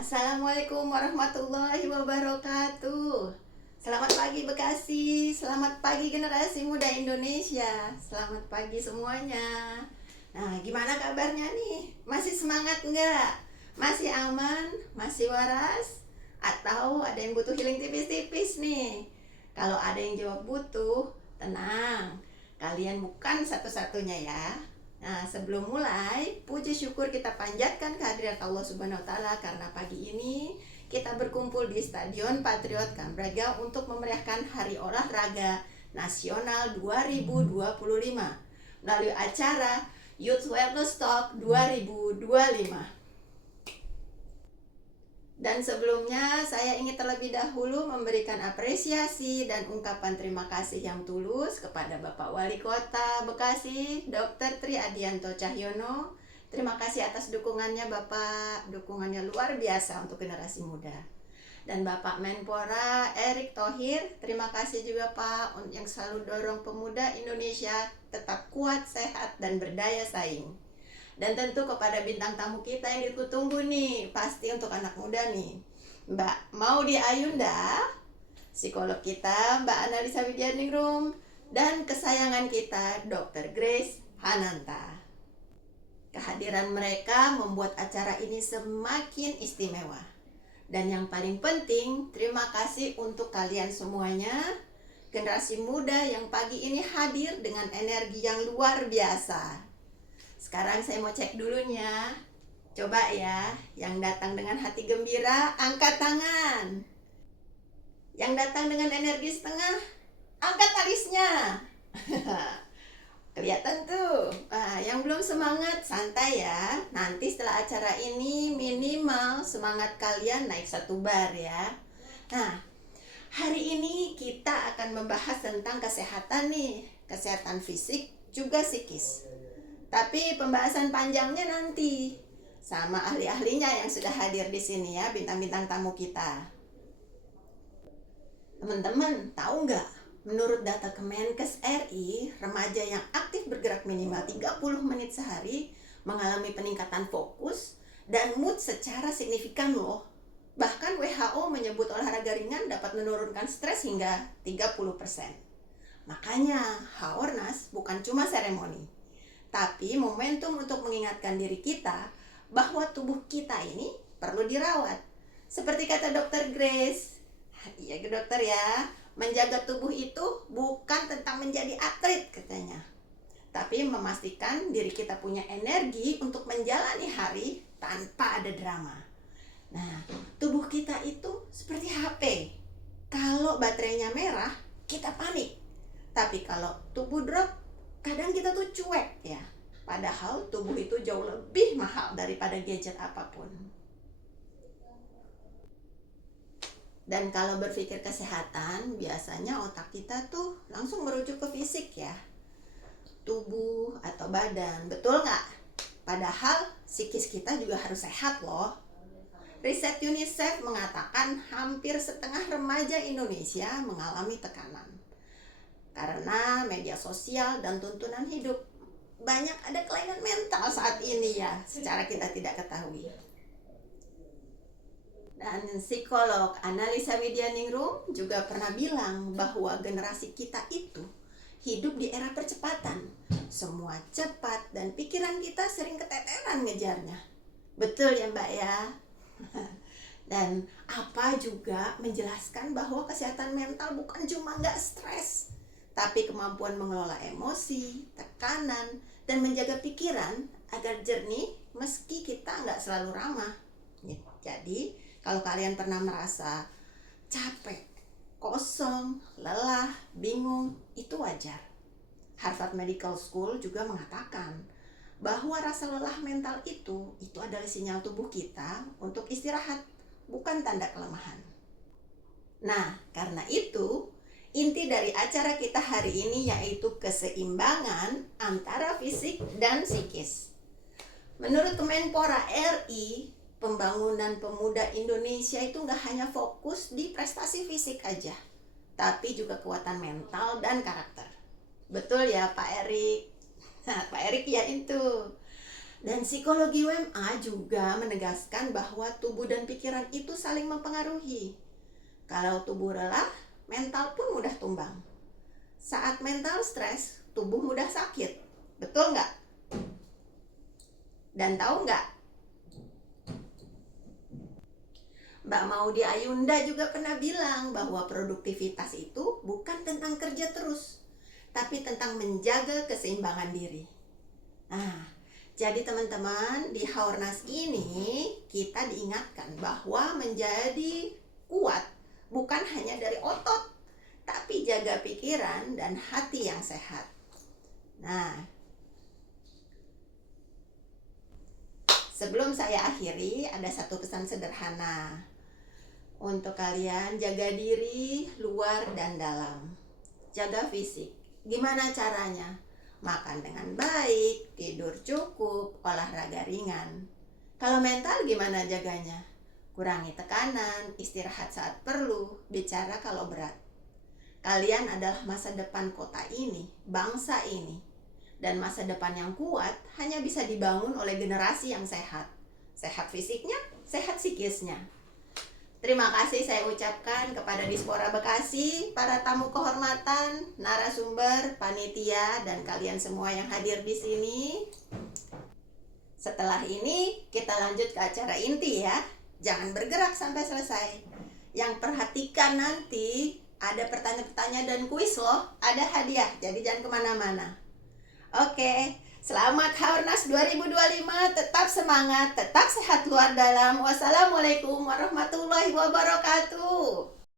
Assalamualaikum warahmatullahi wabarakatuh. Selamat pagi Bekasi, selamat pagi generasi muda Indonesia. Selamat pagi semuanya. Nah, gimana kabarnya nih? Masih semangat nggak? Masih aman? Masih waras? Atau ada yang butuh healing tipis-tipis nih? Kalau ada yang jawab butuh, tenang. Kalian bukan satu-satunya ya. Nah, sebelum mulai, puji syukur kita panjatkan kehadirat Allah Subhanahu wa taala karena pagi ini kita berkumpul di Stadion Patriot Canberra untuk memeriahkan Hari Olahraga Nasional 2025 melalui acara Youth Wellness Talk 2025. Dan sebelumnya saya ingin terlebih dahulu memberikan apresiasi dan ungkapan terima kasih yang tulus kepada Bapak Wali Kota Bekasi, Dr. Tri Adianto Cahyono. Terima kasih atas dukungannya Bapak, dukungannya luar biasa untuk generasi muda. Dan Bapak Menpora Erick Thohir, terima kasih juga Pak yang selalu dorong pemuda Indonesia tetap kuat, sehat, dan berdaya saing. Dan tentu kepada bintang tamu kita yang ditunggu nih, pasti untuk anak muda nih, Mbak Maudy Ayunda, psikolog kita Mbak Analisa Widyaningrum, dan kesayangan kita Dr. Grace Hananta. Kehadiran mereka membuat acara ini semakin istimewa. Dan yang paling penting, terima kasih untuk kalian semuanya, generasi muda yang pagi ini hadir dengan energi yang luar biasa. Sekarang saya mau cek dulunya. Coba ya, yang datang dengan hati gembira, angkat tangan. Yang datang dengan energi setengah, angkat alisnya. Kelihatan tuh. Yang belum semangat, santai ya. Nanti setelah acara ini minimal semangat kalian naik 1 bar ya. Nah, hari ini kita akan membahas tentang kesehatan nih. Kesehatan fisik juga psikis. Tapi pembahasan panjangnya nanti sama ahli-ahlinya yang sudah hadir di sini ya, bintang-bintang tamu kita. Teman-teman, tahu nggak? Menurut data Kemenkes RI, remaja yang aktif bergerak minimal 30 menit sehari mengalami peningkatan fokus dan mood secara signifikan loh. Bahkan WHO menyebut olahraga ringan dapat menurunkan stres hingga 30%. Makanya, Haornas bukan cuma seremoni, tapi momentum untuk mengingatkan diri kita bahwa tubuh kita ini perlu dirawat. Seperti kata Dr. Grace, iya dokter ya, menjaga tubuh itu bukan tentang menjadi atlet katanya, tapi memastikan diri kita punya energi untuk menjalani hari tanpa ada drama. Nah, tubuh kita itu seperti HP. Kalau baterainya merah, kita panik. Tapi kalau tubuh drop, kadang kita tuh cuek ya. Padahal tubuh itu jauh lebih mahal daripada gadget apapun. Dan kalau berpikir kesehatan, biasanya otak kita tuh langsung merujuk ke fisik ya. Tubuh atau badan, betul nggak? Padahal psikis kita juga harus sehat loh. Riset UNICEF mengatakan hampir setengah remaja Indonesia mengalami tekanan karena media sosial dan tuntunan hidup. Banyak ada kelainan mental saat ini ya, secara kita tidak ketahui. Dan psikolog Analisa Widyaningrum juga pernah bilang bahwa generasi kita itu hidup di era percepatan. Semua cepat dan pikiran kita sering keteteran ngejarnya. Betul ya Mbak ya? Dan apa juga menjelaskan bahwa kesehatan mental bukan cuma nggak stres, tapi kemampuan mengelola emosi, tekanan, dan menjaga pikiran agar jernih meski kita nggak selalu ramah. Jadi, kalau kalian pernah merasa capek, kosong, lelah, bingung, itu wajar. Harvard Medical School juga mengatakan bahwa rasa lelah mental itu adalah sinyal tubuh kita untuk istirahat, bukan tanda kelemahan. Nah, karena itu, inti dari acara kita hari ini yaitu keseimbangan antara fisik dan psikis. Menurut Kemenpora RI, pembangunan pemuda Indonesia itu nggak hanya fokus di prestasi fisik aja, tapi juga kekuatan mental dan karakter. Betul ya Pak Erik? Nah, Pak Erik ya itu. Dan psikologi WMA juga menegaskan bahwa tubuh dan pikiran itu saling mempengaruhi. Kalau tubuh lelah, mental pun mudah tumbang. Saat mental stres, tubuh mudah sakit. Betul nggak? Dan tahu nggak? Mbak Maudy Ayunda juga pernah bilang bahwa produktivitas itu bukan tentang kerja terus, tapi tentang menjaga keseimbangan diri. Nah, jadi teman-teman, di Haornas ini kita diingatkan bahwa menjadi kuat bukan hanya dari otot, tapi jaga pikiran dan hati yang sehat. Nah, sebelum saya akhiri, ada satu pesan sederhana untuk kalian: jaga diri luar dan dalam. Jaga fisik. Gimana caranya? Makan dengan baik, tidur cukup, olahraga ringan. Kalau mental gimana jaganya? Kurangi tekanan, istirahat saat perlu, bicara kalau berat. Kalian adalah masa depan kota ini, bangsa ini. Dan masa depan yang kuat hanya bisa dibangun oleh generasi yang sehat. Sehat fisiknya, sehat psikisnya. Terima kasih saya ucapkan kepada Dispora Bekasi, para tamu kehormatan, narasumber, panitia, dan kalian semua yang hadir di sini. Setelah ini kita lanjut ke acara inti ya. Jangan bergerak sampai selesai. Yang perhatikan nanti ada pertanyaan-pertanyaan dan kuis loh. Ada hadiah, jadi jangan kemana-mana. Oke. Selamat Haornas 2025, tetap semangat, tetap sehat luar dalam. Wassalamualaikum warahmatullahi wabarakatuh.